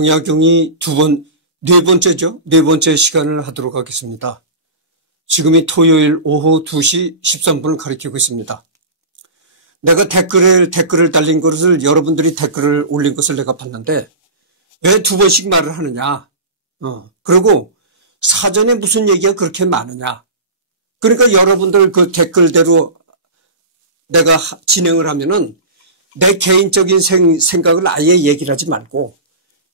정약용이 네 번째죠. 네 번째 시간을 하도록 하겠습니다. 지금이 토요일 오후 2시 13분을 가리키고 있습니다. 내가 댓글을 달린 것을 여러분들이 댓글을 올린 것을 내가 봤는데 왜 두 번씩 말을 하느냐. 그리고 사전에 무슨 얘기가 그렇게 많으냐. 그러니까 여러분들 그 댓글대로 내가 진행을 하면은 내 개인적인 생각을 아예 얘기를 하지 말고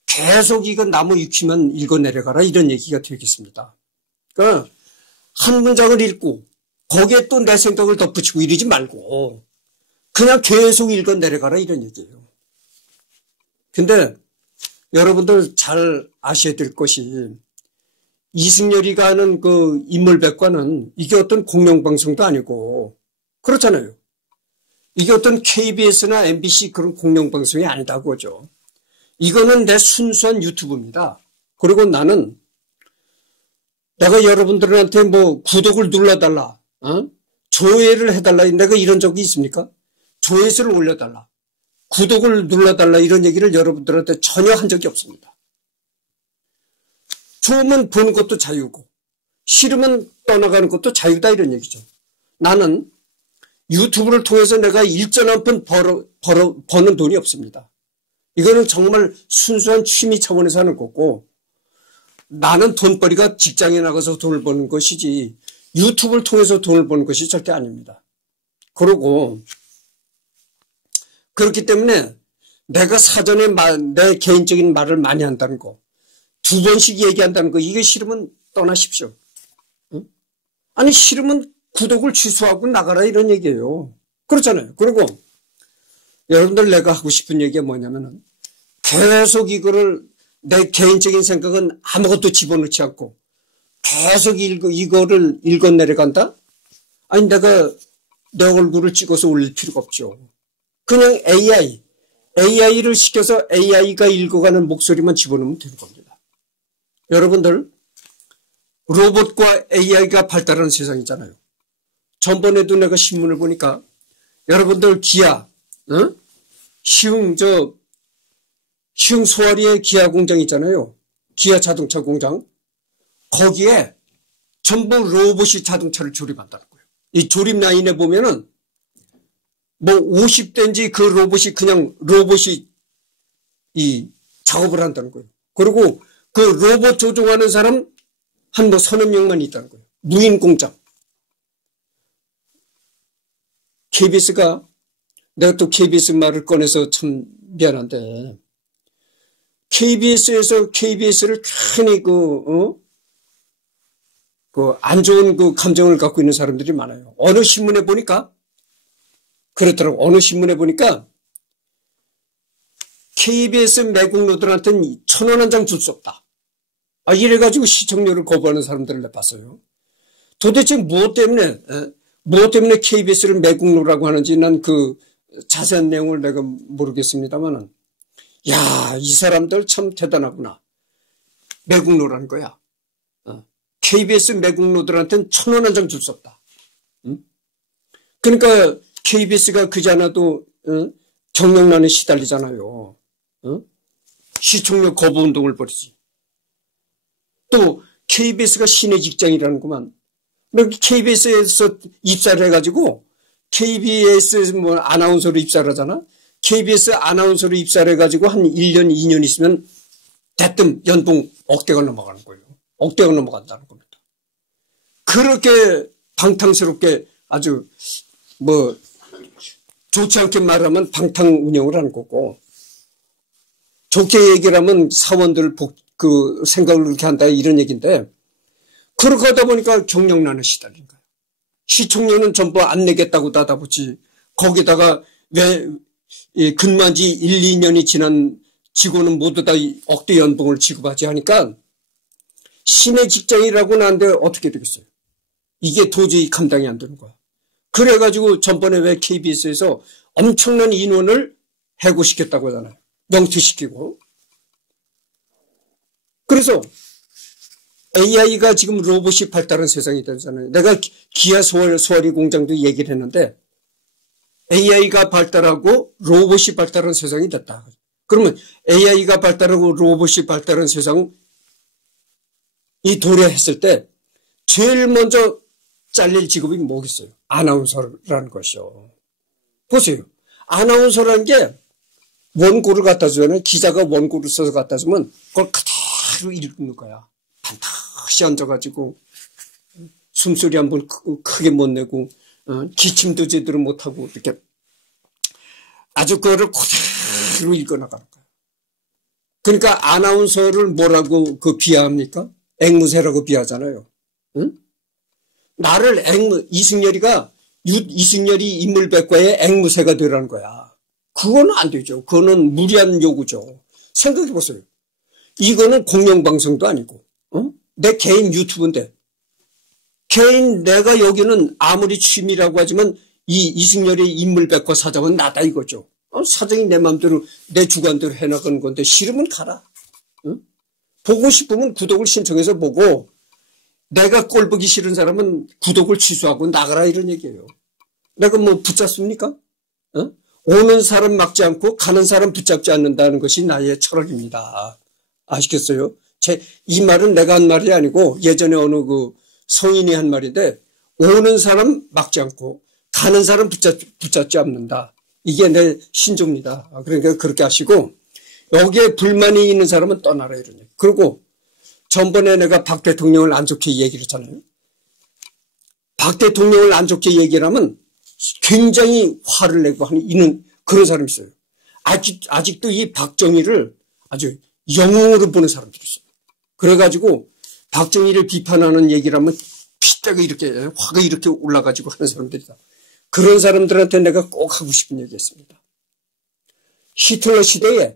계속 이거 나무 위키만 읽어 내려가라 이런 얘기가 되겠습니다. 그러니까 한 문장을 읽고 거기에 또 내 생각을 덧붙이고 이러지 말고 그냥 계속 읽어 내려가라 이런 얘기예요. 근데 여러분들 잘 아셔야 될 것이 이승열이가 하는 그 인물백과는 이게 어떤 공영방송도 아니고 그렇잖아요. 이게 어떤 KBS나 MBC 그런 공영방송이 아니다고 하죠. 이거는 내 순수한 유튜브입니다. 그리고 나는 내가 여러분들한테 뭐 구독을 눌러달라, 조회를 해달라, 내가 이런 적이 있습니까? 조회수를 올려달라, 구독을 눌러달라 이런 얘기를 여러분들한테 전혀 한 적이 없습니다. 좋으면 보는 것도 자유고 싫으면 떠나가는 것도 자유다 이런 얘기죠. 나는 유튜브를 통해서 내가 일전 한 푼 버는 돈이 없습니다. 이거는 정말 순수한 취미 차원에서 하는 거고 나는 돈벌이가 직장에 나가서 돈을 버는 것이지 유튜브를 통해서 돈을 버는 것이 절대 아닙니다. 그러고 그렇기 때문에 내가 사전에 내 개인적인 말을 많이 한다는 거, 두 번씩 얘기한다는 거, 이게 싫으면 떠나십시오. 아니 싫으면 구독을 취소하고 나가라 이런 얘기예요. 그렇잖아요. 그리고 여러분들 내가 하고 싶은 얘기가 뭐냐면은 계속 이거를 내 개인적인 생각은 아무것도 집어넣지 않고 계속 이거를 읽어 내려간다? 아니 내가 내 얼굴을 찍어서 올릴 필요가 없죠. 그냥 AI를 시켜서 AI가 읽어가는 목소리만 집어넣으면 되는 겁니다. 여러분들 로봇과 AI가 발달하는 세상이잖아요. 전번에도 내가 신문을 보니까 여러분들 기아, 시흥 소아리에 기아 공장 있잖아요. 기아 자동차 공장. 거기에 전부 로봇이 자동차를 조립한다는 거예요. 이 조립 라인에 보면은 뭐 50대인지 그 로봇이 이 작업을 한다는 거예요. 그리고 그 로봇 조종하는 사람 한 뭐 서너 명만 있다는 거예요. 무인 공장. KBS가 내가 또 KBS 말을 꺼내서 참 미안한데 KBS에서 KBS를 괜히 안 좋은 그 감정을 갖고 있는 사람들이 많아요. 어느 신문에 보니까 그렇더라고. 어느 신문에 보니까 KBS 매국노들한테는 1,000원 한 장 줄 수 없다. 이래가지고 시청료를 거부하는 사람들을 내가 봤어요. 도대체 무엇 때문에 KBS를 매국노라고 하는지 난 그 자세한 내용을 내가 모르겠습니다만은 야, 이 사람들 참 대단하구나. 매국노라는 거야. KBS 매국노들한테는 1,000원 한 장 줄 수 없다. 그러니까 KBS가 그지 않아도 정명란에 시달리잖아요. 시청료 거부 운동을 벌이지. 또 KBS가 신의 직장이라는구만. KBS에서 입사를 해가지고 KBS 뭐 아나운서로 입사를 하잖아. KBS 아나운서로 입사를 해가지고 한 1년, 2년 있으면 대뜸 연봉 억대가 넘어가는 거예요. 억대가 넘어간다는 겁니다. 그렇게 방탕스럽게 아주 뭐 좋지 않게 말하면 방탕 운영을 하는 거고 좋게 얘기를 하면 사원들 그 생각을 그렇게 한다 이런 얘기인데 그렇게 하다 보니까 경력난에 시달린 거예요. 시청료는 전부 안 내겠다고 닫아붙지 거기다가 왜 근무한 지 1, 2년이 지난 직원은 모두 다 억대 연봉을 지급하지 하니까 신의 직장이라고 나는데 어떻게 되겠어요. 이게 도저히 감당이 안 되는 거야. 그래가지고 전번에 왜 KBS에서 엄청난 인원을 해고시켰다고 하잖아요. 명퇴시키고. 그래서 AI가 지금 로봇이 발달한 세상이 되잖아요. 내가 기아 소아리 공장도 얘기를 했는데 AI가 발달하고 로봇이 발달한 세상이 됐다. 그러면 AI가 발달하고 로봇이 발달한 세상 이 도래했을 때 제일 먼저 잘릴 직업이 뭐겠어요? 아나운서라는 것이요. 보세요. 아나운서라는 게 원고를 갖다 주면 기자가 원고를 써서 갖다 주면 그걸 그대로 읽는 거야. 반드시 앉아가지고 숨소리 한번 크게 못 내고 기침도 제대로 못하고 이렇게 아주 그거를 그대로 읽어나가는 거야. 그러니까 아나운서를 뭐라고 비하합니까? 앵무새라고 비하잖아요. 응? 나를 이승열이 인물백과의 앵무새가 되라는 거야. 그거는 안 되죠. 그거는 무리한 요구죠. 생각해 보세요. 이거는 공영방송도 아니고, 내 개인 유튜브인데, 내가 여기는 아무리 취미라고 하지만 이승열의 인물백과 사장은 나다 이거죠. 사장이 내 마음대로 내 주관대로 해나가는 건데 싫으면 가라. 보고 싶으면 구독을 신청해서 보고 내가 꼴 보기 싫은 사람은 구독을 취소하고 나가라 이런 얘기예요. 내가 뭐 붙잡습니까? 오는 사람 막지 않고 가는 사람 붙잡지 않는다는 것이 나의 철학입니다. 아시겠어요? 이 말은 내가 한 말이 아니고 예전에 어느 성인이 한 말인데 오는 사람 막지 않고 가는 사람 붙잡지 않는다. 이게 내 신조입니다. 그러니까 그렇게 하시고 여기에 불만이 있는 사람은 떠나라 이런 얘기. 그리고 전번에 내가 박 대통령을 안 좋게 얘기를 했잖아요. 박 대통령을 안 좋게 얘기를 하면 굉장히 화를 내고 하는 그런 사람이 있어요. 아직도 이 박정희를 아주 영웅으로 보는 사람들이 있어요. 그래가지고 박정희를 비판하는 얘기를 하면 피자가 이렇게 화가 이렇게 올라가지고 하는 사람들이다. 그런 사람들한테 내가 꼭 하고 싶은 얘기였습니다. 히틀러 시대에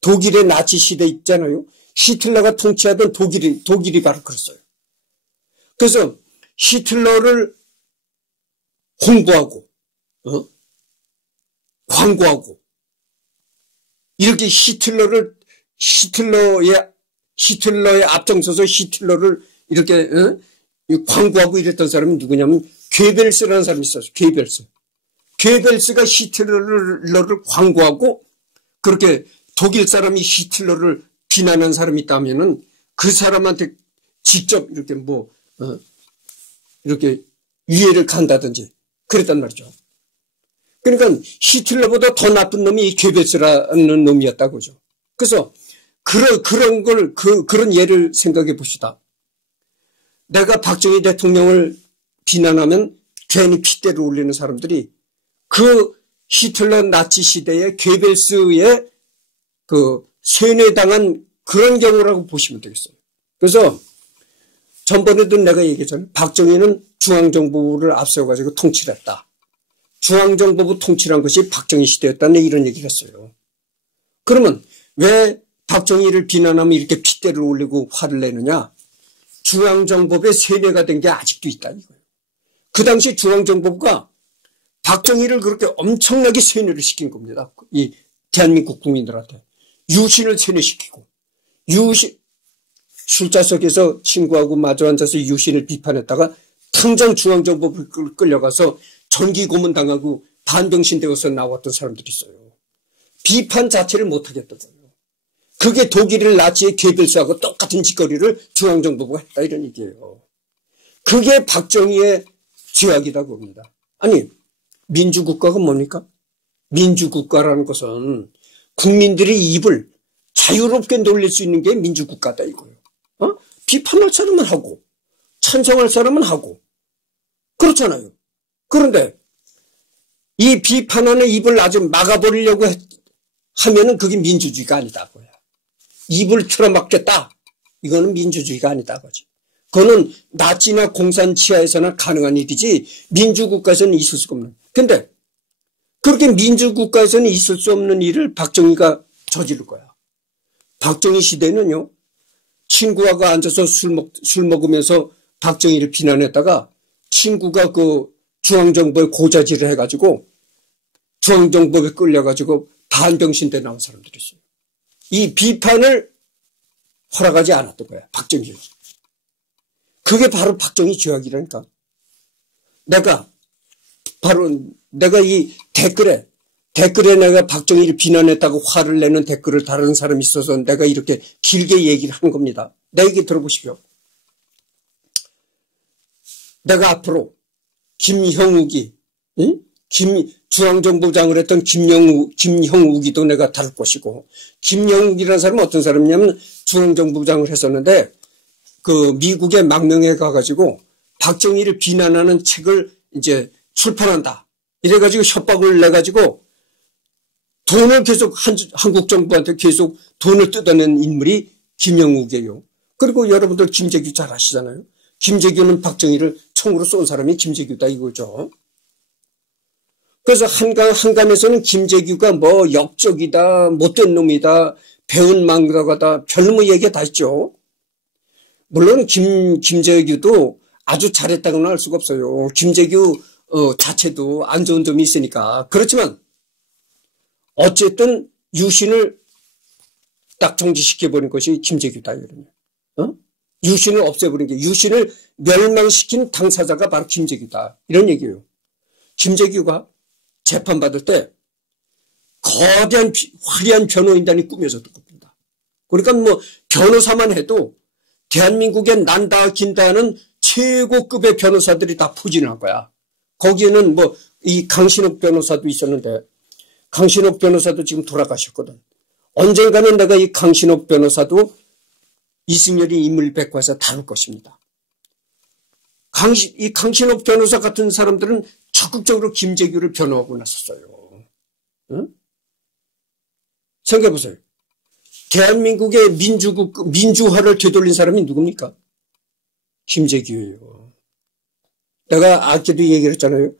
독일의 나치 시대 있잖아요. 히틀러가 통치하던 독일이 바로 그랬어요. 그래서 히틀러를 홍보하고 광고하고 이렇게 히틀러에 앞장서서 히틀러를 이렇게 광고하고 이랬던 사람이 누구냐면 괴벨스라는 사람이 있었어요. 괴벨스가 히틀러를 광고하고 그렇게 독일 사람이 히틀러를 비난한 사람이 있다면은 그 사람한테 직접 이렇게 이렇게 위해를 간다든지 그랬단 말이죠. 그러니까 히틀러보다 더 나쁜 놈이 괴벨스라는 놈이었다고죠. 그래서 그런 예를 생각해 봅시다. 내가 박정희 대통령을 비난하면 괜히 핏대를 올리는 사람들이 그 히틀러 나치 시대의 괴벨스의 세뇌당한 그런 경우라고 보시면 되겠어요. 그래서 전번에도 내가 얘기했잖아요. 박정희는 중앙정부를 앞세워가지고 통치를 했다. 중앙정부부 통치를 한 것이 박정희 시대였다는 이런 얘기를 했어요. 그러면 왜 박정희를 비난하면 이렇게 핏대를 올리고 화를 내느냐? 중앙정법의 세뇌가 된 게 아직도 있다 이거예요. 그 당시 중앙정법부가 박정희를 그렇게 엄청나게 세뇌를 시킨 겁니다. 이 대한민국 국민들한테. 유신을 세뇌시키고 술자석에서 친구하고 마주 앉아서 유신을 비판했다가 당장 중앙정법을 끌려가서 전기 고문당하고 반병신 되어서 나왔던 사람들이 있어요. 비판 자체를 못하겠던 거예요. 그게 독일을 나치의 괴벨스하고 똑같은 짓거리를 중앙정부가 했다 이런 얘기예요. 그게 박정희의 죄악이다 봅니다. 아니 민주국가가 뭡니까? 민주국가라는 것은 국민들의 입을 자유롭게 놀릴 수 있는 게 민주국가다 이거예요. 비판할 사람은 하고 찬성할 사람은 하고 그렇잖아요. 그런데 이 비판하는 입을 아주 막아버리려고 하면은 그게 민주주의가 아니다 고요. 입을 틀어막겠다. 이거는 민주주의가 아니다 거지. 그거는 나치나 공산 치하에서나 가능한 일이지 민주국가에서는 있을 수가 없는. 근데 그렇게 민주국가에서는 있을 수 없는 일을 박정희가 저지를 거야. 박정희 시대는요. 친구하고 앉아서 술 먹으면서 박정희를 비난했다가 친구가 중앙정부에 고자질을 해가지고 중앙정부에 끌려가지고 반병신대 나온 사람들이 있어요. 이 비판을 허락하지 않았던 거야. 박정희. 그게 바로 박정희 죄악이라니까. 내가 이 댓글에 댓글에 내가 박정희를 비난했다고 화를 내는 댓글을 다른 사람이 있어서 내가 이렇게 길게 얘기를 하는 겁니다. 내 얘기 들어보십시오. 내가 앞으로 김형욱이, 응? 중앙정보장을 했던 김형욱이도 내가 다룰 것이고, 김형욱이라는 사람은 어떤 사람이냐면 중앙정보장을 했었는데, 그 미국의 망명에 가가지고 박정희를 비난하는 책을 이제 출판한다. 이래가지고 협박을 내가지고 돈을 계속 한국 정부한테 계속 돈을 뜯어낸 인물이 김형욱이에요. 그리고 여러분들 김재규 잘 아시잖아요. 김재규는 박정희를 총으로 쏜 사람이 김재규다 이거죠. 그래서 한간에서는 김재규가 뭐 역적이다, 못된 놈이다, 배운 망가가다, 별로 얘기가 다 있죠. 물론 김재규도 아주 잘했다고는 할 수가 없어요. 김재규 자체도 안 좋은 점이 있으니까. 그렇지만 어쨌든 유신을 딱 정지시켜버린 것이 김재규다. 유신을 없애버린 게, 유신을 멸망시킨 당사자가 바로 김재규다. 이런 얘기예요. 김재규가 재판받을 때 거대한 화려한 변호인단이 꾸며졌던 겁니다. 그러니까 뭐 변호사만 해도 대한민국의 난다 긴다는 최고급의 변호사들이 다 포진한 거야. 거기에는 뭐 이 강신옥 변호사도 있었는데, 강신옥 변호사도 지금 돌아가셨거든. 언젠가는 내가 이 강신옥 변호사도 이승열이 인물백과에서 다룰 것입니다. 이 강신옥 변호사 같은 사람들은 적극적으로 김재규를 변호하고 나섰어요. 응? 생각해보세요. 대한민국의 민주화를 되돌린 사람이 누굽니까? 김재규예요. 내가 아까도 얘기를 했잖아요.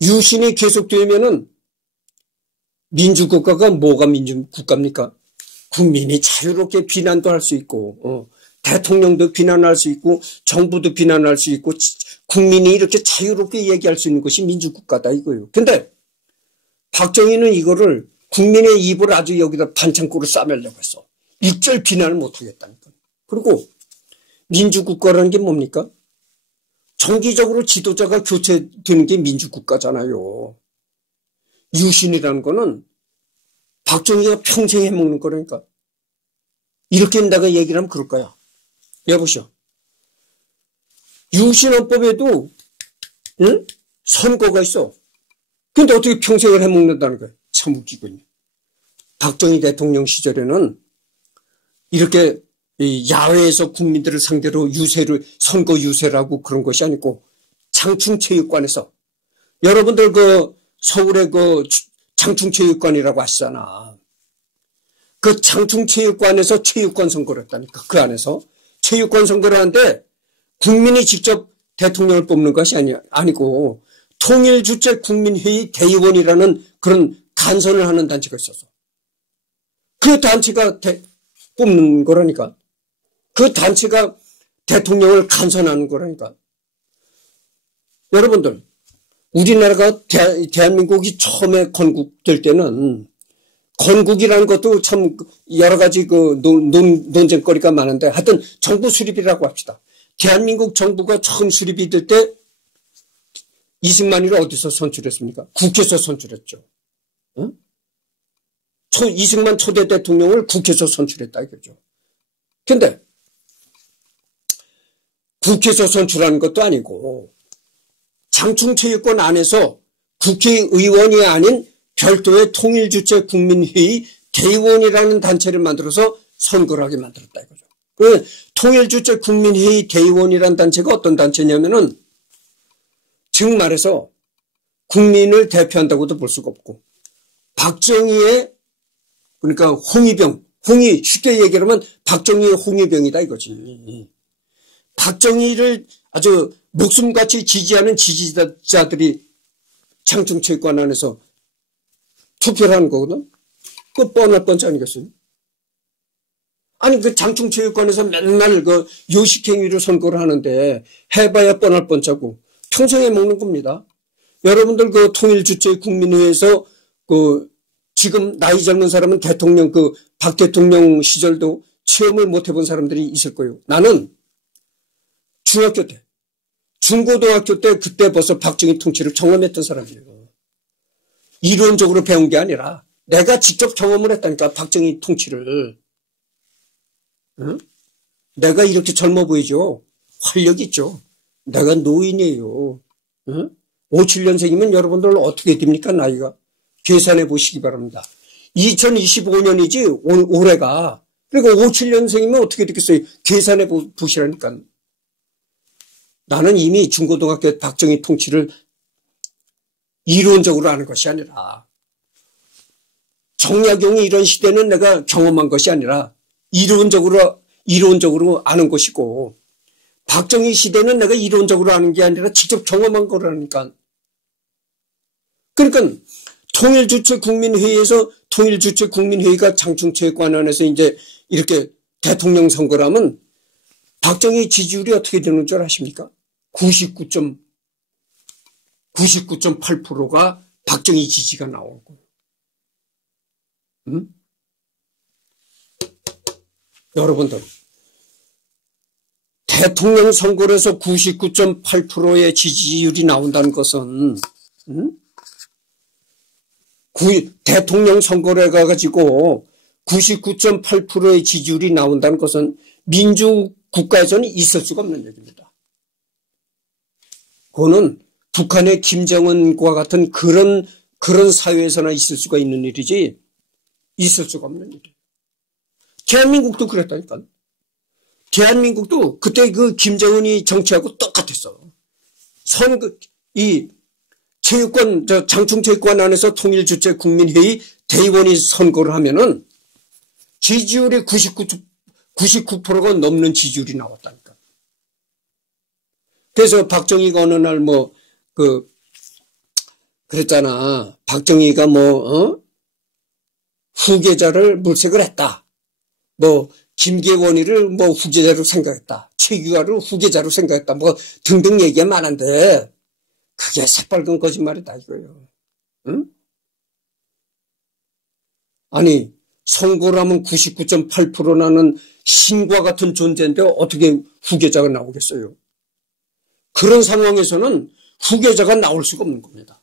유신이 계속되면은 민주국가가 뭐가 민주국가입니까? 국민이 자유롭게 비난도 할 수 있고, 대통령도 비난할 수 있고, 정부도 비난할 수 있고, 국민이 이렇게 자유롭게 얘기할 수 있는 것이 민주국가다 이거예요. 근데 박정희는 이거를 국민의 입을 아주 여기다 반창고를 싸매려고 했어. 일절 비난을 못하겠다니까. 그리고 민주국가라는 게 뭡니까? 정기적으로 지도자가 교체되는 게 민주국가잖아요. 유신이라는 거는 박정희가 평생 해먹는 거라니까. 이렇게 내가 얘기를 하면 그럴 거야. 여보시오. 유신헌법에도 응? 선거가 있어. 근데 어떻게 평생을 해먹는다는 거야. 참 웃기고 있네. 박정희 대통령 시절에는 이렇게 야외에서 국민들을 상대로 선거 유세라고 그런 것이 아니고 장충체육관에서, 여러분들 그 서울의 그 장충체육관이라고 아시잖아. 그 장충체육관에서 체육관 선거를 했다니까. 그 안에서 체육관 선거를 하는데 국민이 직접 대통령을 뽑는 것이 아니고 통일주체국민회의 대의원이라는 그런 간선을 하는 단체가 있었어. 그 단체가 뽑는 거라니까. 그 단체가 대통령을 간선하는 거라니까. 여러분들, 우리나라가 대한민국이 처음에 건국될 때는 건국이라는 것도 참 여러 가지 그 논쟁거리가 많은데, 하여튼 정부 수립이라고 합시다. 대한민국 정부가 처음 수립이 될 때 이승만이를 어디서 선출했습니까? 국회에서 선출했죠. 응? 이승만 초대 대통령을 국회에서 선출했다 이거죠. 근데 국회에서 선출하는 것도 아니고 장충체육관 안에서 국회의원이 아닌 별도의 통일주체국민회의 대의원이라는 단체를 만들어서 선거를 하게 만들었다 이거죠. 그 통일주체국민회의 대의원이라는 단체가 어떤 단체냐면은 즉 말해서 국민을 대표한다고도 볼 수가 없고, 박정희의, 그러니까 홍위 쉽게 얘기하면 박정희의 홍위병이다 이거지. 박정희를 아주 목숨같이 지지하는 지지자들이 장충체육관 안에서 투표를 하는 거거든. 그거 뻔할 뻔치 아니겠어요? 아니 그 장충체육관에서 맨날 그 요식행위로 선거를 하는데 해봐야 뻔할 뻔짜고 평생에 먹는 겁니다. 여러분들 그 통일주체국민회에서 그 지금 나이 젊은 사람은 대통령 박 대통령 시절도 체험을 못 해본 사람들이 있을 거예요. 나는 중학교 때, 중고등학교 때 그때 벌써 박정희 통치를 경험했던 사람이에요. 이론적으로 배운 게 아니라 내가 직접 경험을 했다니까, 박정희 통치를. 응? 내가 이렇게 젊어 보이죠? 활력 있죠? 내가 노인이에요. 응? 57년생이면 여러분들 어떻게 됩니까, 나이가? 계산해 보시기 바랍니다. 2025년이지, 올해가. 그러니까 57년생이면 어떻게 되겠어요? 계산해 보시라니까. 나는 이미 중고등학교 박정희 통치를 이론적으로 아는 것이 아니라, 정약용이 이런 시대는 내가 경험한 것이 아니라 이론적으로 아는 것이고, 박정희 시대는 내가 이론적으로 아는 게 아니라 직접 경험한 거라니까. 그러니까 통일주체국민회의가 장충체에 관한해서 이제 이렇게 대통령 선거를 하면 박정희 지지율이 어떻게 되는 줄 아십니까? 99.8%가 박정희 지지가 나오고. 응? 여러분들, 대통령 선거에서 99.8%의 지지율이 나온다는 것은, 대통령 선거를 해가지고 99.8%의 지지율이 나온다는 것은 민주국가에서는 있을 수가 없는 얘기입니다. 그거는 북한의 김정은과 같은 그런 사회에서나 있을 수가 있는 일이지, 있을 수가 없는 일이에요. 대한민국도 그랬다니까. 대한민국도 그때 그 김정은이 정치하고 똑같았어. 장충체육관 안에서 통일주체국민회의 대의원이 선거를 하면은 지지율이 99%가 넘는 지지율이 나왔다니까. 그래서 박정희가 어느 날 그랬잖아. 박정희가 후계자를 물색을 했다. 김계원이를 후계자로 생각했다. 최규하를 후계자로 생각했다. 등등 얘기가 많은데, 그게 새빨간 거짓말이다, 이거예요. 응? 아니, 선거를 하면 99.8%나는 신과 같은 존재인데 어떻게 후계자가 나오겠어요? 그런 상황에서는 후계자가 나올 수가 없는 겁니다.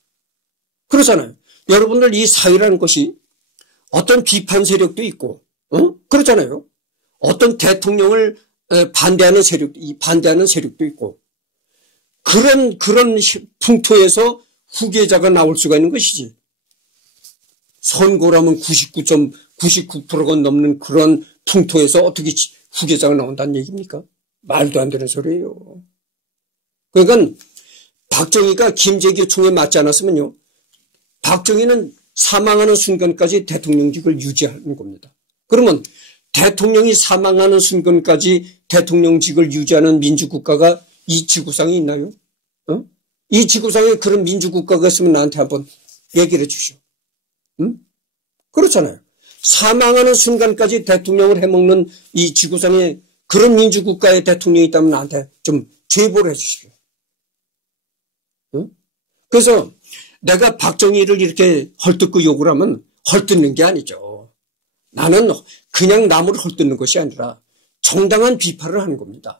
그렇잖아요. 여러분들 이 사회라는 것이 어떤 비판 세력도 있고, 그렇잖아요. 어떤 대통령을 반대하는 세력도 있고, 그런 풍토에서 후계자가 나올 수가 있는 것이지. 선거라면 99.99%가 넘는 그런 풍토에서 어떻게 후계자가 나온다는 얘기입니까? 말도 안 되는 소리예요. 그러니까 박정희가 김재규 총에 맞지 않았으면요, 박정희는 사망하는 순간까지 대통령직을 유지하는 겁니다. 그러면 대통령이 사망하는 순간까지 대통령직을 유지하는 민주국가가 이 지구상에 있나요? 이 지구상에 그런 민주국가가 있으면 나한테 한번 얘기를 해 주시오. 그렇잖아요. 사망하는 순간까지 대통령을 해먹는 이 지구상에 그런 민주국가의 대통령이 있다면 나한테 좀 제보를 해 주시오. 그래서 내가 박정희를 이렇게 헐뜯고 욕을 하면 헐뜯는 게 아니죠. 나는 그냥 남을 헐뜯는 것이 아니라 정당한 비판을 하는 겁니다.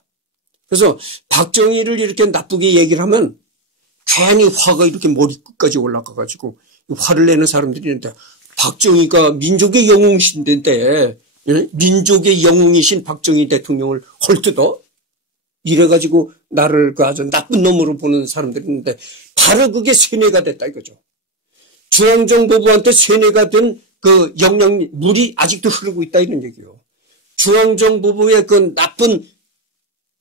그래서 박정희를 이렇게 나쁘게 얘기를 하면 괜히 화가 이렇게 머리 끝까지 올라가가지고 화를 내는 사람들이 있는데, 박정희가 민족의 영웅이신데, 민족의 영웅이신 박정희 대통령을 헐뜯어? 이래가지고 나를 그 아주 나쁜 놈으로 보는 사람들이 있는데, 바로 그게 세뇌가 됐다 이거죠. 중앙정보부한테 세뇌가 된 그 물이 아직도 흐르고 있다 이런 얘기예요. 중앙정보부의 그 나쁜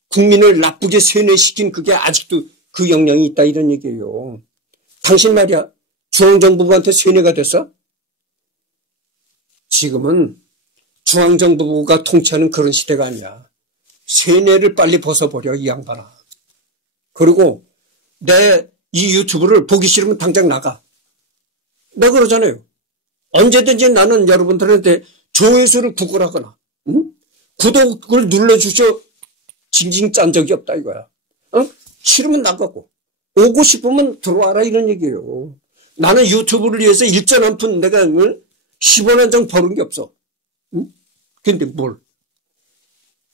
국민을 나쁘게 세뇌시킨 그게 아직도 그 영향이 있다 이런 얘기예요. 당신 말이야, 중앙정보부한테 세뇌가 됐어? 지금은 중앙정보부가 통치하는 그런 시대가 아니야. 세뇌를 빨리 벗어버려, 이 양반아. 그리고 내 이 유튜브를 보기 싫으면 당장 나가. 내가 그러잖아요. 언제든지 나는 여러분들한테 조회수를 구걸하거나, 구독을 눌러주셔 징징 짠 적이 없다 이거야. 싫으면 나가고, 오고 싶으면 들어와라 이런 얘기예요. 나는 유튜브를 위해서 일전 한 푼 내가 10원 한 장 버는 게 없어. 근데 뭘.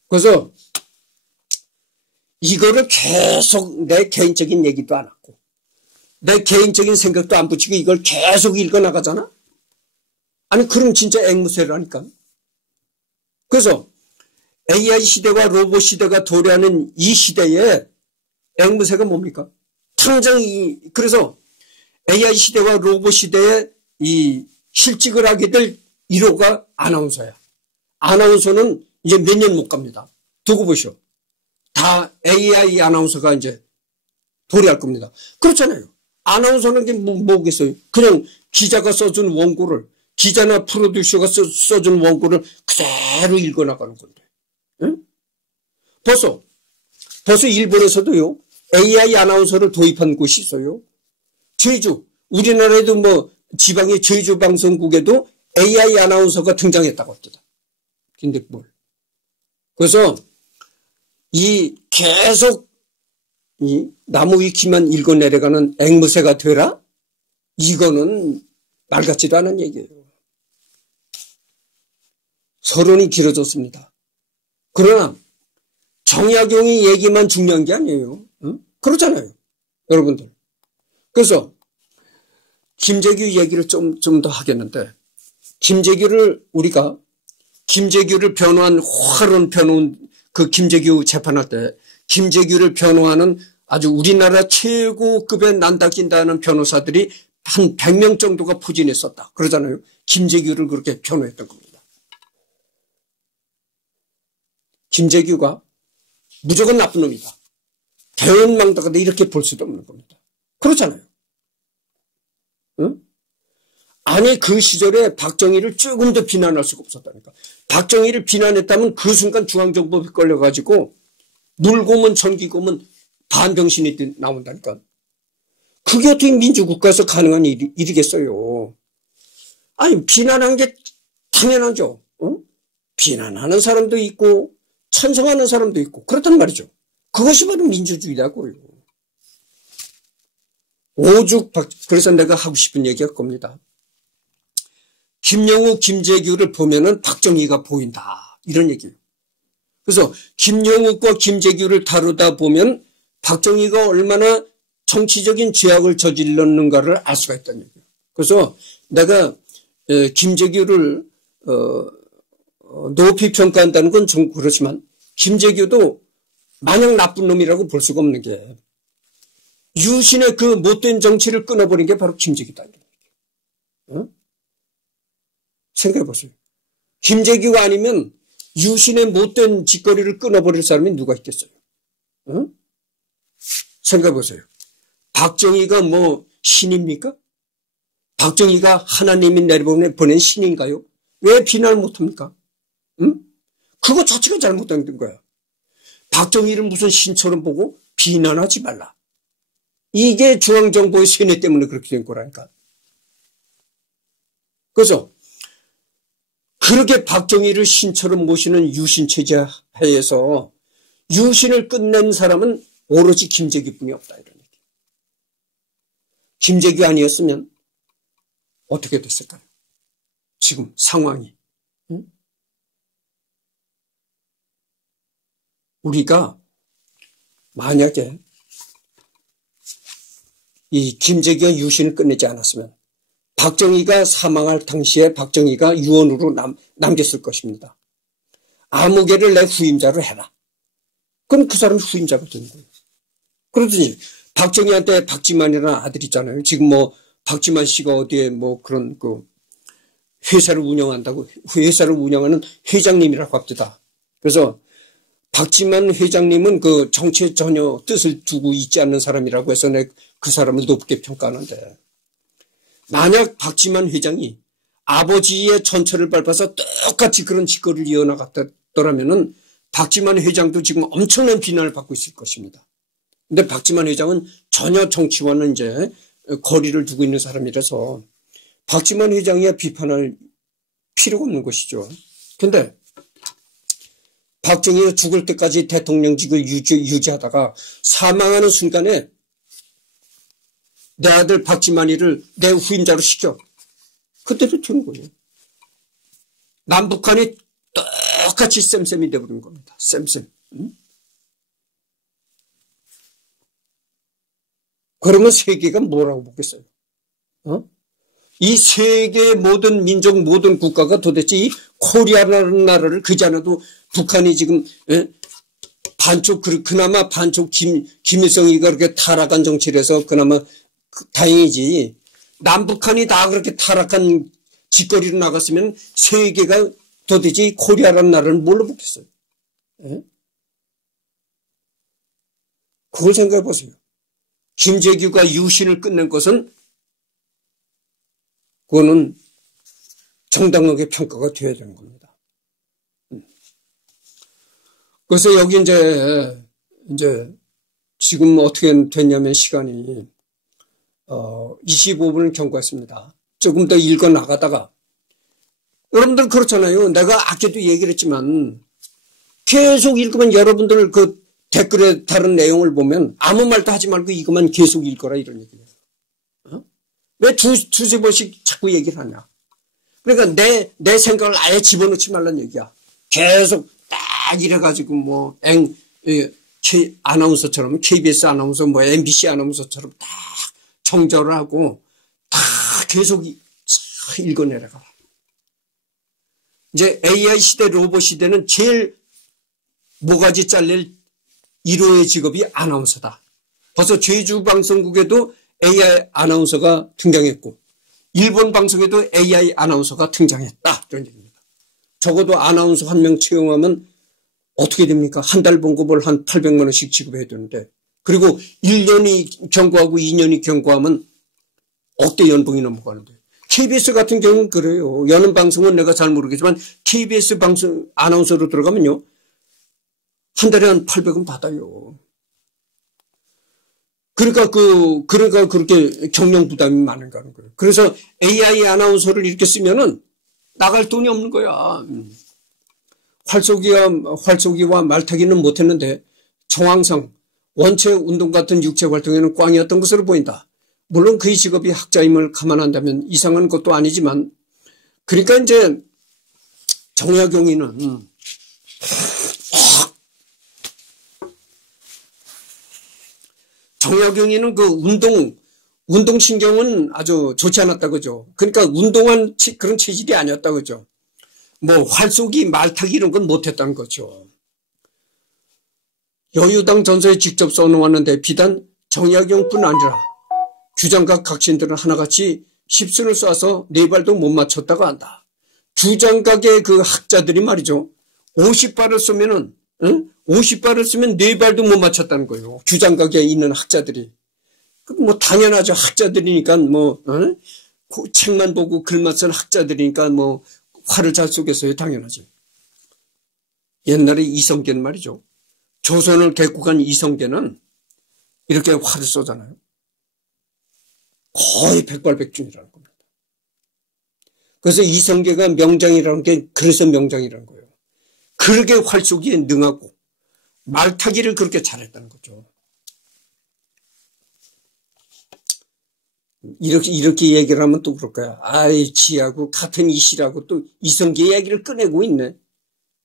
그래서 이거를 계속 내 개인적인 얘기도 안 하고, 내 개인적인 생각도 안 붙이고 이걸 계속 읽어나가잖아? 아니, 그럼 진짜 앵무새라니까. 그래서 AI 시대와 로봇 시대가 도래하는 이 시대에 앵무새가 뭡니까? 그래서 AI 시대와 로봇 시대에 이 실직을 하게 될 1호가 아나운서야. 아나운서는 이제 몇 년 못 갑니다. 두고 보시오. 다 AI 아나운서가 이제 도래할 겁니다. 그렇잖아요. 아나운서는 뭐겠어요? 그냥 기자가 써준 원고를, 기자나 프로듀서가 써준 원고를 그대로 읽어나가는 건데. 응? 벌써 일본에서도요, AI 아나운서를 도입한 곳이 있어요. 제주, 우리나라에도 뭐 지방의 제주 방송국에도 AI 아나운서가 등장했다고 합니다. 근데 뭘. 그래서 이 계속 이 나무 위키만 읽어내려가는 앵무새가 되라? 이거는 말 같지도 않은 얘기예요. 서론이 길어졌습니다. 그러나 정약용이 얘기만 중요한 게 아니에요. 응? 그렇잖아요. 여러분들. 그래서 김재규 얘기를 좀 더 하겠는데, 우리가 김재규를 변호한, 화론 변호한 그 김재규 재판할 때 김재규를 변호하는 아주 우리나라 최고급의 난다 긴다 하는 변호사들이 한 100명 정도가 포진했었다. 그러잖아요. 김재규를 그렇게 변호했던 겁니다. 김재규가 무조건 나쁜 놈이다. 대원망다가다 이렇게 볼 수도 없는 겁니다. 그렇잖아요. 응? 아니, 그 시절에 박정희를 조금 더 비난할 수가 없었다니까. 박정희를 비난했다면 그 순간 중앙정보에 걸려가지고 물고문, 전기고문, 반병신이 나온다니까. 그게 어떻게 민주국가에서 가능한 일이겠어요. 아니, 비난한 게 당연하죠. 어? 비난하는 사람도 있고 찬성하는 사람도 있고 그렇단 말이죠. 그것이 바로 민주주의라고요. 그래서 내가 하고 싶은 얘기가 겁니다. 김영우, 김재규를 보면은 박정희가 보인다. 이런 얘기예요. 그래서 김영욱과 김재규를 다루다 보면 박정희가 얼마나 정치적인 죄악을 저질렀는가를 알 수가 있다는 얘기예요. 그래서 내가 김재규를 높이 평가한다는 건 좀 그렇지만 김재규도 마냥 나쁜 놈이라고 볼 수가 없는 게 유신의 그 못된 정치를 끊어버린 게 바로 김재규다. 어? 생각해 보세요. 김재규가 아니면 유신의 못된 짓거리를 끊어버릴 사람이 누가 있겠어요? 어? 생각해 보세요. 박정희가 뭐 신입니까? 박정희가 하나님이 내려보낸 신인가요? 왜 비난을 못합니까? 응? 그거 자체가 잘못된 거야. 박정희를 무슨 신처럼 보고 비난하지 말라. 이게 중앙정보의 세뇌 때문에 그렇게 된 거라니까. 그래서 그렇게 박정희를 신처럼 모시는 유신체제 하에서 유신을 끝낸 사람은 오로지 김재규뿐이 없다. 이런 얘기. 김재규 아니었으면 어떻게 됐을까요? 지금 상황이. 응? 우리가 만약에 이 김재규가 유신을 끝내지 않았으면 박정희가 사망할 당시에 박정희가 유언으로 남겼을 것입니다. 아무개를 내 후임자로 해라. 그럼 그 사람이 후임자가 되는 거예요. 그러더니 박정희한테 박지만이라는 아들 있잖아요. 지금 뭐 박지만 씨가 어디에 뭐 그런 그 회사를 운영한다고, 회사를 운영하는 회장님이라고 합니다. 그래서 박지만 회장님은 그 정치에 전혀 뜻을 두고 있지 않는 사람이라고 해서 내가 그 사람을 높게 평가하는데, 만약 박지만 회장이 아버지의 전철을 밟아서 똑같이 그런 짓거리를 이어나갔더라면은 박지만 회장도 지금 엄청난 비난을 받고 있을 것입니다. 근데 박지만 회장은 전혀 정치와는 이제 거리를 두고 있는 사람이라서 박지만 회장이야 비판할 필요가 없는 것이죠. 근데 박정희가 죽을 때까지 대통령직을 유지하다가 사망하는 순간에 내 아들 박지만이를 내 후임자로 시켜. 그때도 되는 거예요. 남북한이 똑같이 쌤쌤이 돼버린 겁니다. 쌤쌤. 응? 그러면 세계가 뭐라고 보겠어요? 이 세계의 모든 민족, 모든 국가가 도대체 이 코리아라는 나라를 그자나도 북한이 지금 반쪽 그나마 반쪽 김일성이가 그렇게 타락한 정치를 해서 그나마 다행이지. 남북한이 다 그렇게 타락한 짓거리로 나갔으면 세계가 도대체 이 코리아라는 나라를 뭘로 보겠어요? 그걸 생각해 보세요. 김재규가 유신을 끝낸 것은 그거는 정당하게 평가가 되어야 되는 겁니다. 그래서 여기 이제 지금 어떻게 됐냐면 시간이 25분을 경과했습니다. 조금 더 읽어 나가다가 여러분들 그렇잖아요. 내가 아까도 얘기를 했지만 계속 읽으면 여러분들 그 댓글에 다른 내용을 보면 아무 말도 하지 말고 이것만 계속 읽어라 이런 얘기예요. 왜 두세 번씩 자꾸 얘기를 하냐. 그러니까 내 생각을 아예 집어넣지 말란 얘기야. 계속 딱 이래가지고 아나운서처럼 KBS 아나운서 MBC 아나운서처럼 딱 정절을 하고 다 계속 읽어내려가. 이제 AI 시대, 로봇 시대는 제일 모가지 잘릴 1호의 직업이 아나운서다. 벌써 제주 방송국에도 AI 아나운서가 등장했고 일본 방송에도 AI 아나운서가 등장했다. 이런 얘기입니다. 적어도 아나운서 한 명 채용하면 어떻게 됩니까? 한 달 봉급을 한 800만 원씩 지급해야 되는데 그리고 1년이 경고하고 2년이 경고하면 억대 연봉이 넘어가는데 KBS 같은 경우는 그래요. 여는 방송은 내가 잘 모르겠지만 KBS 방송 아나운서로 들어가면요. 한 달에 한 800원 받아요. 그러니까 그렇게 경영 부담이 많은가 하는 거예요. 그래서 AI 아나운서를 이렇게 쓰면은 나갈 돈이 없는 거야. 활쏘기와 말타기는 못했는데 정황상 원체 운동 같은 육체 활동에는 꽝이었던 것으로 보인다. 물론 그의 직업이 학자임을 감안한다면 이상한 것도 아니지만 그러니까 이제 정약용이는 그 운동신경은 아주 좋지 않았다, 그죠? 그러니까 운동한 그런 체질이 아니었다, 그죠? 뭐, 활쏘기, 말타기 이런 건 못했다는 거죠. 여유당 전서에 직접 써놓았는데 비단 정약용뿐 아니라 규장각 각신들은 하나같이 십순을 쏴서 네 발도 못 맞췄다고 한다. 규장각의 그 학자들이 말이죠. 50발을 쏘면은, 50발을 쓰면 네 발도 못 맞췄다는 거예요. 규장각에 있는 학자들이. 뭐 당연하죠. 학자들이니까 책만 보고 글만 쓴 학자들이니까 활을 잘 쏘겠어요. 당연하지. 옛날에 이성계는 말이죠. 조선을 개국한 이성계는 이렇게 활을 쏘잖아요. 거의 백발백중이라는 겁니다. 그래서 이성계가 명장이라는 게 그래서 명장이라는 거예요. 그렇게 활쏘기에 능하고 말타기를 그렇게 잘했다는 거죠. 이렇게 얘기를 하면 또 그럴 거야. 아이, 지하고 같은 이씨라고 또 이성계 이야기를 꺼내고 있네.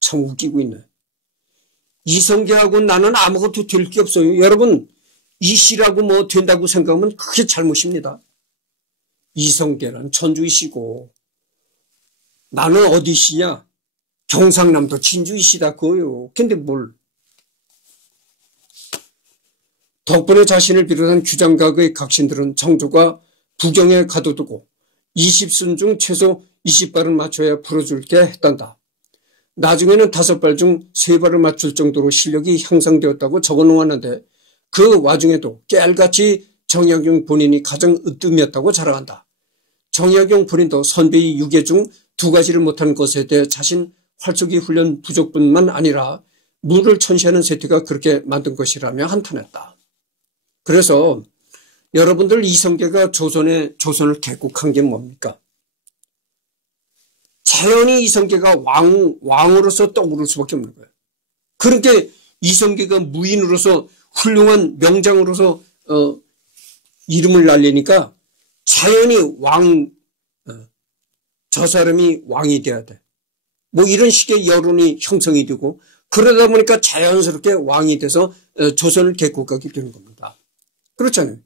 참 웃기고 있네. 이성계하고 나는 아무것도 될 게 없어요. 여러분, 이씨라고 뭐 된다고 생각하면 그게 잘못입니다. 이성계는 천주이씨고 나는 어디 씨냐? 경상남도 진주이씨다 그거요. 근데 뭘. 덕분에 자신을 비롯한 규장각의 각신들은 정조가 부경에 가둬두고 20순 중 최소 20발을 맞춰야 풀어줄게 했단다. 나중에는 5발 중 3발을 맞출 정도로 실력이 향상되었다고 적어놓았는데 그 와중에도 깨알같이 정약용 본인이 가장 으뜸이었다고 자랑한다. 정약용 본인도 선배의 유계 중 2가지를 못한 것에 대해 자신 활쏘기 훈련 부족뿐만 아니라 물을 천시하는 세태가 그렇게 만든 것이라며 한탄했다. 그래서 여러분들 이성계가 조선을 개국한 게 뭡니까? 자연히 이성계가 왕으로서 떠오를 수밖에 없는 거예요. 그렇게 이성계가 무인으로서 훌륭한 명장으로서 이름을 날리니까 자연히 저 사람이 왕이 돼야 돼. 뭐 이런 식의 여론이 형성이 되고 그러다 보니까 자연스럽게 왕이 돼서 조선을 개국하게 되는 겁니다. 그렇잖아요.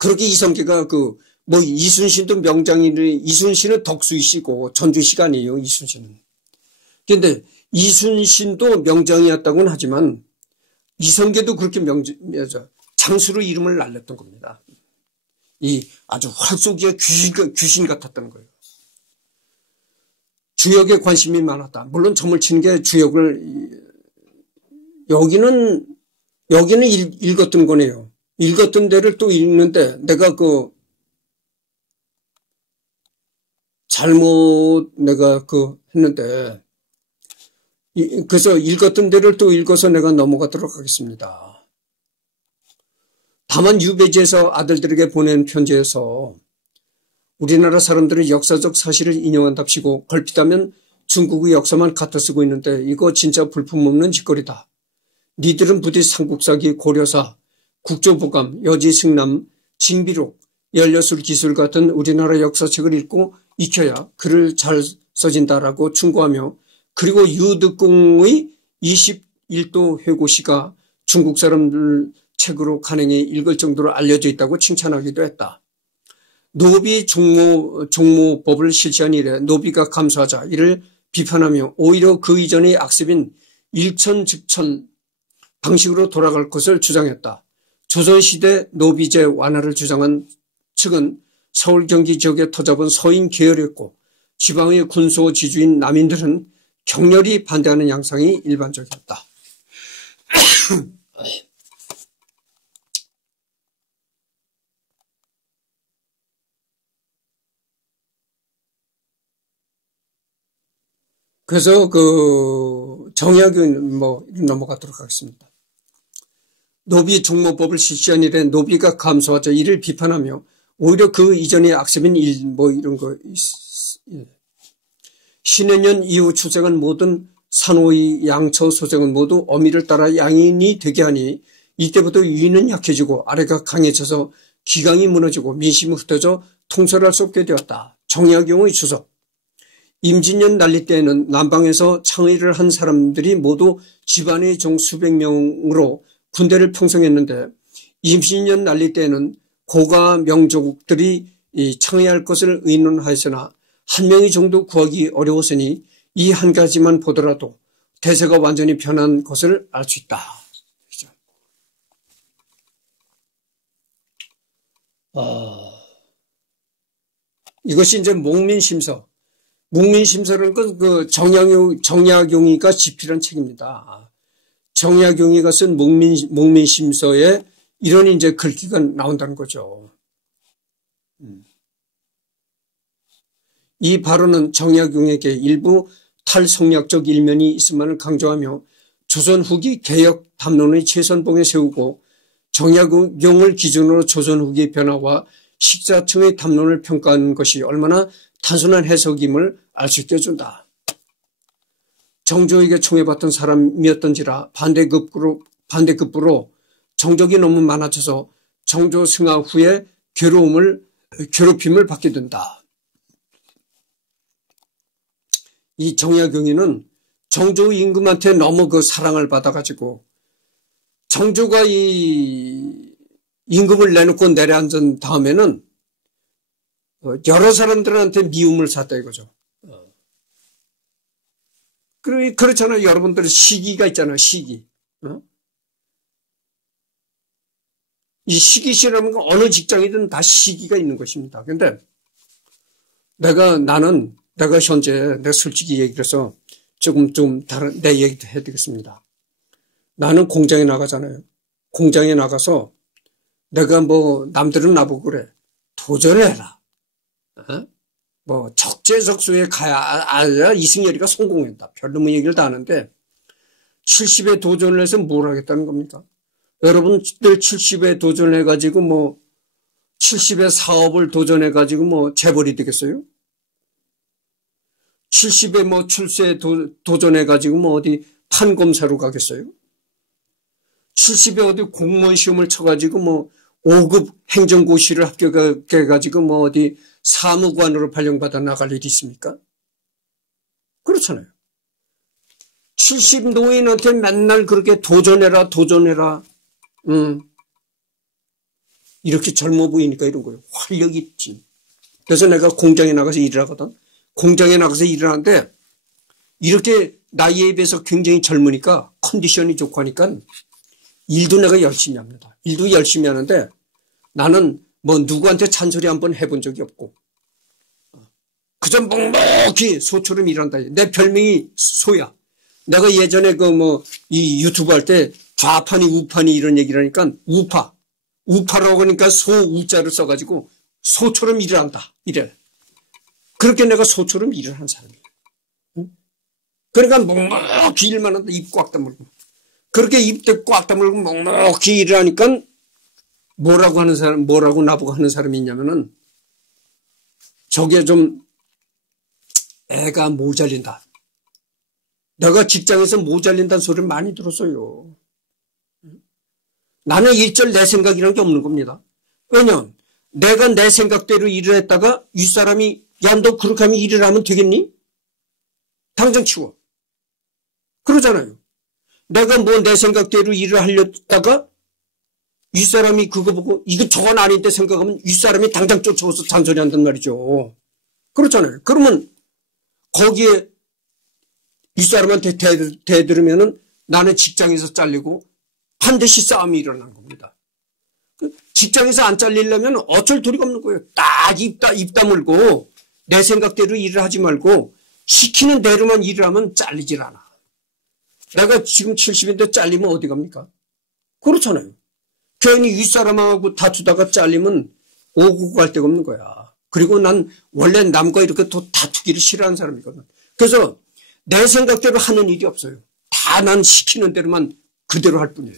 그렇게 이성계가 뭐 이순신도 명장인데 이순신은 덕수이시고 전주시가 아니에요. 이순신은. 그런데 이순신도 명장이었다고는 하지만 이성계도 그렇게 장수로 이름을 날렸던 겁니다. 이 아주 활쏘기에 귀신 같았다는 거예요. 주역에 관심이 많았다. 물론 점을 치는 게 주역을 여기는 읽었던 거네요. 읽었던 데를 또 읽는데 내가 잘못 내가 했는데 그래서 읽었던 데를 또 읽어서 내가 넘어가도록 하겠습니다. 다만 유배지에서 아들들에게 보낸 편지에서 우리나라 사람들은 역사적 사실을 인용한답시고 걸핏하면 중국의 역사만 갖다 쓰고 있는데 이거 진짜 불품없는 짓거리다. 니들은 부디 삼국사기, 고려사, 국조보감, 여지승남, 징비록, 열려술 기술 같은 우리나라 역사책을 읽고 익혀야 글을 잘 써진다라고 충고하며 그리고 유득공의 21도 회고시가 중국 사람들 책으로 간행히 읽을 정도로 알려져 있다고 칭찬하기도 했다. 노비 종모법을 실시한 이래 노비가 감수하자 이를 비판하며 오히려 그 이전의 악습인 일천즉천 방식으로 돌아갈 것을 주장했다. 조선시대 노비제 완화를 주장한 측은 서울 경기 지역에 터잡은 서인 계열이었고 지방의 군소 지주인 남인들은 격렬히 반대하는 양상이 일반적이었다. 그래서 정약은 넘어가도록 하겠습니다. 노비 종모법을 실시한 이래 노비가 감소하자 이를 비판하며 오히려 그 이전의 악습인 이런 거 신해년 이후 출생한 모든 산호의 양처 소생은 모두 어미를 따라 양인이 되게 하니 이때부터 위는 약해지고 아래가 강해져서 기강이 무너지고 민심이 흩어져 통솔할 수 없게 되었다. 정약용의 주석. 임진년 난리 때에는 남방에서 창의를 한 사람들이 모두 집안의 종 수백 명으로 군대를 편성했는데 임진년 난리 때에는 고가 명족들이 창의할 것을 의논하였으나 한 명이 정도 구하기 어려웠으니 이 한 가지만 보더라도 대세가 완전히 변한 것을 알 수 있다. 그렇죠? 이것이 이제 목민심서. 목민심서는 정약용이가 집필한 책입니다. 정약용이가 쓴 목민심서에 이런 이제 글귀가 나온다는 거죠. 이 발언은 정약용에게 일부 탈성략적 일면이 있음만을 강조하며 조선 후기 개혁 담론의 최선봉에 세우고 정약용을 기준으로 조선 후기 변화와 식사청의 담론을 평가한 것이 얼마나 단순한 해석임을 알 수 있게 해준다. 정조에게 총애받던 사람이었던지라 반대급부로 정적이 너무 많아져서 정조 승하 후에 괴롭힘을 받게 된다. 이 정약용이는 정조 임금한테 너무 사랑을 받아가지고 정조가 이 임금을 내놓고 내려앉은 다음에는 여러 사람들한테 미움을 샀다 이거죠. 그렇잖아요. 여러분들 시기가 있잖아요. 시기. 이 시기시라는 건 어느 직장이든 다 시기가 있는 것입니다. 그런데 내가 현재 내가 솔직히 얘기를 해서 조금 다른 내 얘기도 해드리겠습니다. 나는 공장에 나가잖아요. 공장에 나가서 내가 남들은 나보고 그래. 도전해라. 적재적소에 가야 이승열이가 성공했다. 별놈의 얘기를 다 하는데 70에 도전을 해서 뭘 하겠다는 겁니까? 여러분들 70에 도전을 해가지고 70에 사업을 도전해가지고 재벌이 되겠어요? 70에 출세에 도전해가지고 어디 판검사로 가겠어요? 70에 어디 공무원 시험을 쳐가지고 5급 행정고시를 합격해가지고 어디 사무관으로 발령받아 나갈 일이 있습니까? 그렇잖아요. 70 노인한테 맨날 그렇게 도전해라. 이렇게 젊어 보이니까 이런 거예요. 활력이 있지. 그래서 내가 공장에 나가서 일을 하거든. 공장에 나가서 일을 하는데 이렇게 나이에 비해서 굉장히 젊으니까 컨디션이 좋고 하니까 일도 내가 열심히 합니다. 일도 열심히 하는데 나는 뭐 누구한테 잔소리 한번 해본 적이 없고 그저 묵묵히 소처럼 일한다. 내 별명이 소야. 내가 예전에 이 유튜브 할 때 좌판이 우판이 이런 얘기를 하니까 우파. 우파라고 하니까 소 우자를 써가지고 소처럼 일을 한다. 이래. 그렇게 내가 소처럼 일을 한 사람이야. 그러니까 묵묵히 일만 한다. 입 꽉 다물고. 그렇게 입 꽉 다물고 묵묵히 일을 하니까 뭐라고 나보고 하는 사람이 있냐면은 저게 좀 애가 모자린다. 내가 직장에서 모자린다는 소리를 많이 들었어요. 나는 일절 내 생각이라는 게 없는 겁니다. 왜냐면 내가 내 생각대로 일을 했다가 윗사람이 야, 너 그렇게 하면 일을 하면 되겠니? 당장 치워. 그러잖아요. 내가 뭐 내 생각대로 일을 하려다가 윗사람이 그거 보고 이거 저건 아닌데 생각하면 윗사람이 당장 쫓아와서 잔소리한단 말이죠. 그렇잖아요. 그러면 거기에 윗사람한테 대들으면은 나는 직장에서 잘리고 반드시 싸움이 일어나는 겁니다. 직장에서 안 잘리려면 어쩔 도리가 없는 거예요. 딱 입 다물고 내 생각대로 일을 하지 말고 시키는 대로만 일을 하면 잘리질 않아. 내가 지금 70인데 잘리면 어디 갑니까? 그렇잖아요. 괜히 윗사람하고 다투다가 잘리면 오고 갈 데가 없는 거야. 그리고 난 원래 남과 이렇게 또 다투기를 싫어하는 사람이거든. 그래서 내 생각대로 하는 일이 없어요. 다 난 시키는 대로만 그대로 할 뿐이에요.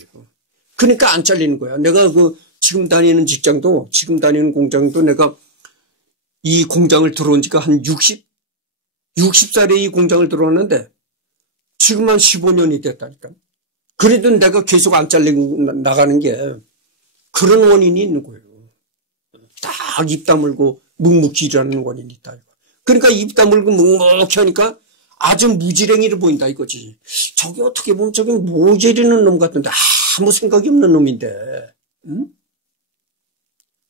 그러니까 안 잘리는 거야. 내가 지금 다니는 직장도, 지금 다니는 공장도 내가 이 공장을 들어온 지가 한 60살에 이 공장을 들어왔는데 지금 한 15년이 됐다니까. 그래도 내가 계속 안 잘리고 나가는 게 그런 원인이 있는 거예요. 딱 입 다물고 묵묵히 일하는 원인이 있다. 그러니까 입 다물고 묵묵히 하니까 아주 무지랭이를 보인다 이거지. 저게 어떻게 보면 저게 모자리는 놈 같은데 아무 생각이 없는 놈인데. 응?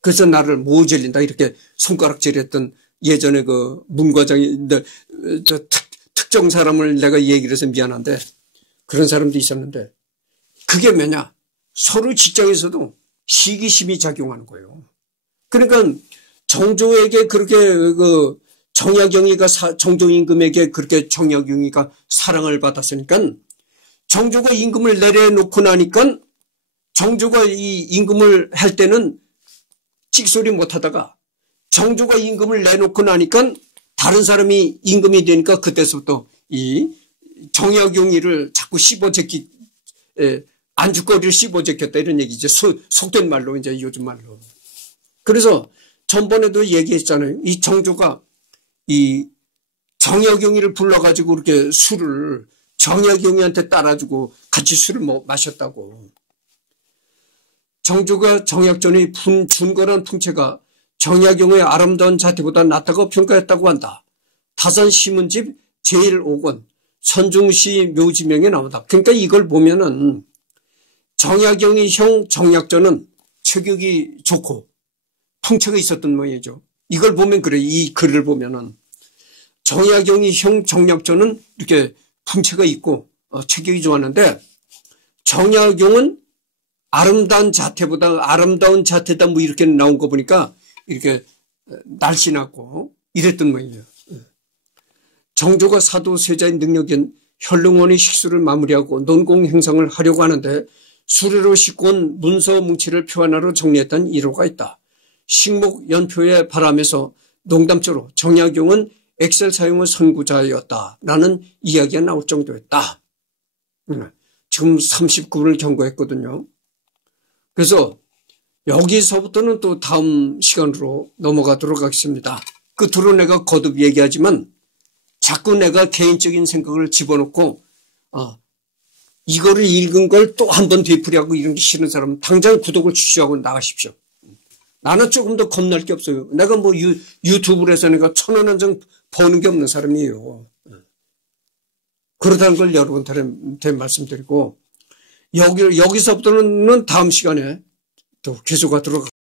그래서 나를 모자린다 이렇게 손가락질했던 예전에 문과장인데 특정 사람을 내가 얘기를 해서 미안한데 그런 사람도 있었는데 그게 뭐냐. 서로 직장에서도 시기심이 작용하는 거예요. 그러니까 정조에게 그렇게 정약용이가 정조임금에게 그렇게 정약용이가 사랑을 받았으니까 정조가 임금을 내려놓고 나니까 정조가 이 임금을 할 때는 찍소리 못하다가 정조가 임금을 내놓고 나니까 다른 사람이 임금이 되니까 그때서부터 이 정약용이를 자꾸 씹어제끼 안주거리를 씹어제꼈다 이런 얘기죠. 속된 말로 이제 요즘 말로. 그래서 전번에도 얘기했잖아요. 이 정조가 이 정약용이를 불러가지고 이렇게 술을 정약용이한테 따라주고 같이 술을 마셨다고. 정조가 정약전의 준거란 풍채가 정약용의 아름다운 자태보다 낫다고 평가했다고 한다. 다산 시문집 제1옥원 선중시 묘지명에 나온다. 그러니까 이걸 보면은 정약용의 형 정약전은 체격이 좋고 풍채가 있었던 모양이죠. 이걸 보면 그래. 이 글을 보면은 정약용의 형 정약전은 이렇게 풍채가 있고 체격이 좋았는데 정약용은 아름다운 자태다 뭐 이렇게 나온 거 보니까 이렇게 날씬하고 이랬던 모양이에요. 정조가 사도 세자의 능력인 현릉원의 식수를 마무리하고 논공 행성을 하려고 하는데 수레로 싣고 온 문서 뭉치를 표 하나로 정리했던 일호가 있다. 식목 연표의 바람에서 농담조로 정약용은 엑셀 사용의 선구자였다라는 이야기가 나올 정도였다. 지금 39분을 경고했거든요. 그래서 여기서부터는 또 다음 시간으로 넘어가도록 하겠습니다. 끝으로 내가 거듭 얘기하지만 자꾸 내가 개인적인 생각을 집어넣고 이거를 읽은 걸 또 한 번 되풀이하고 이런 게 싫은 사람은 당장 구독을 취소하고 나가십시오. 나는 조금 더 겁날 게 없어요. 내가 뭐 유튜브를 해서 내가 1,000원 한 장 버는 게 없는 사람이에요. 그렇다는 걸 여러분한테 말씀드리고 여기서부터는 다음 시간에 또 계속하도록